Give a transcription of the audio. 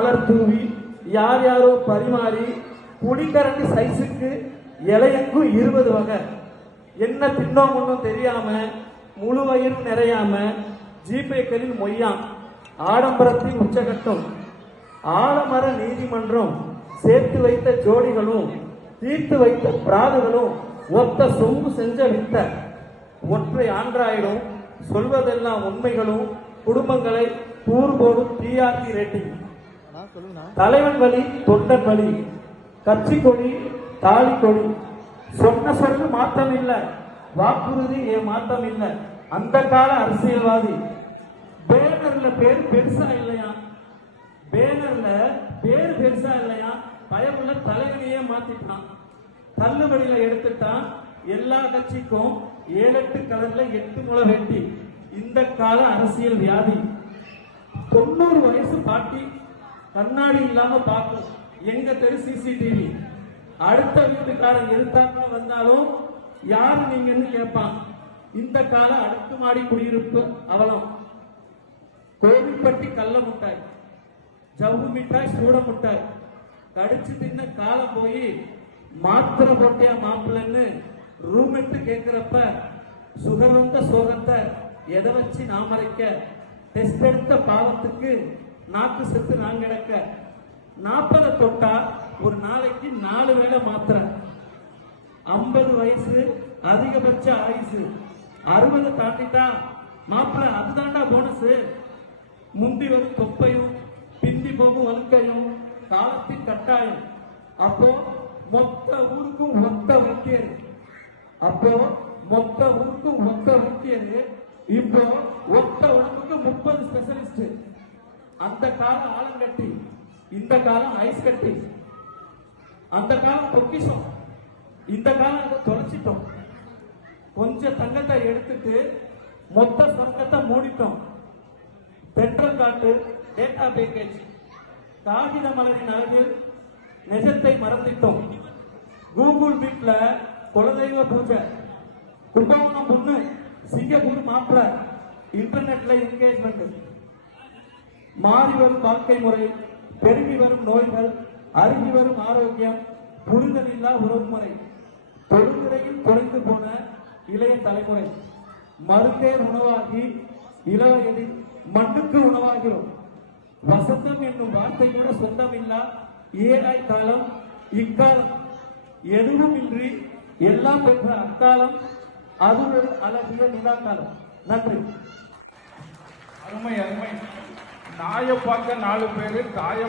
மலர் தூவி யார் யாரோ பரிமாறி குடிக்கரண்டி சைஸுக்கு இலையங்கும் 20 வகை. என்ன தின்னோம் ஒன்றும் தெரியாம முழு வயிறு நிறையாம ஜிபேக்களில் மொய்யாம் ஆடம்பரத்தின் உச்சகட்டம். ஆலமர நீதிமன்றம் சேர்த்து வைத்த ஜோடிகளும் தீர்த்து வைத்த பிராதுகளும் ஒத்த சொம்பு செஞ்ச வித்த ஒற்றை ஆண்ட்ராய்டும் சொல்வதெல்லாம் உண்மைகளும் குடும்பங்களை கூறு போடும் டிஆர்பி ரேட்டிங். தலைவன் வழி தொண்டன் வழி கட்சி கொடி தாலி கொடி சொன்ன சொல்லு மாற்றம் இல்ல வாக்குறுதி ஏன் மாற்றம் இல்ல. அந்த கால அரசியல்வாதி பேனர்ல பேர் பெருசா இல்லையா, பேனர்ல பேர் பெருசா இல்லையா, பயமுள்ள தலைவனையே மாத்திட்டான். தள்ளுபடியில எடுத்துட்டான். எல்லா கட்சிக்கும் 7-8 கலர்ல 8 முளை வெட்டி. இந்த கால அரசியல் வியாதி. 90 வயசு பாட்டி கண்ணாடி இல்லாம பார்க்கும். எங்க தெரு சிசிடிவி. அடுத்த வீட்டுக்காரன் எதிர்த்தாக்க வந்தாலும் யாரு நீங்கன்னு கேட்பான். இந்த கால அடுக்குமாடி குடியிருப்பு அவலம். கோவில்பட்டி கள்ள முட்டாய், ஜவ்வு மிட்டாய், சூட முட்டாய் கடிச்சு தின்ன காலம் போய் மாத்திரை போட்டியா மாப்பிள்ளன்னு ரூமெட்டு கேட்கிறப்ப சுகர் வந்த சோகத்தை எதை வச்சு நாம் மறைக்க. டெஸ்ட் எடுத்த பாவத்துக்கு நாக்கு செத்து நான் கிடக்க. 40 தொட்டா ஒரு நாளைக்கு 4 வேளை மாத்திரை. 50 வயசு அதிகபட்ச ஆயுசு. 60 தாண்டிட்டா மாப்பிள்ள அதுதாண்டா போனஸ். முந்தி வரும் தொப்பையும் பிந்தி போகும் வல்கையும் காலத்தின் கட்டாயம். அப்போ மொத்த ஊருக்கும் ஒத்த வைக்கியது. இப்போ ஒத்த உடம்புக்கு 30 ஸ்பெஷலிஸ்ட். அந்த காலம் ஆலங்கட்டி, இந்த காலம் ஐஸ் கட்டி. அந்த காலம் பொக்கிஷம், இந்த காலம் இதை தொலைச்சிட்டோம். கொஞ்சம் தங்கத்தை எடுத்துட்டு மொத்த சங்கத்தை மூடிட்டோம். பெட்ரோல் காட்டு டேட்டா பேக்கேஜ் காகித மலரின் அழகில் நெஜத்தை மறந்துட்டோம். கூகுள் மீட்ல குலதெய்வ பூஜை, கும்பகோணம் பொண்ணு, சிங்கப்பூர் மாப்பிள்ள, இன்டர்நெட்ல என்கேஜ்மெண்ட். மாறி வரும் வாழ்க்கை முறை, பெருகி வரும் நோய்கள், அருகி வரும் ஆரோக்கியம், புரிதல் இல்லா உறவுமுறை, தொழுதுறையில் தொலைந்து போன இளைய தலைமுறை. மருந்தே உணவாகி இளவயதில் மண்ணுக்கு உணவாகிறோம். வசந்தம் என்னும் வார்த்தை கூட சொந்தம் இல்லா ஏழாய் காலம் இக்காலம். எதுவும் இன்றி எல்லாம் பெற்ற அக்காலம் அது ஒரு அழகிய நிலா காலம். நன்றி. அருமை அருமை. நாயை பார்க்க 4 பேரு, தாயை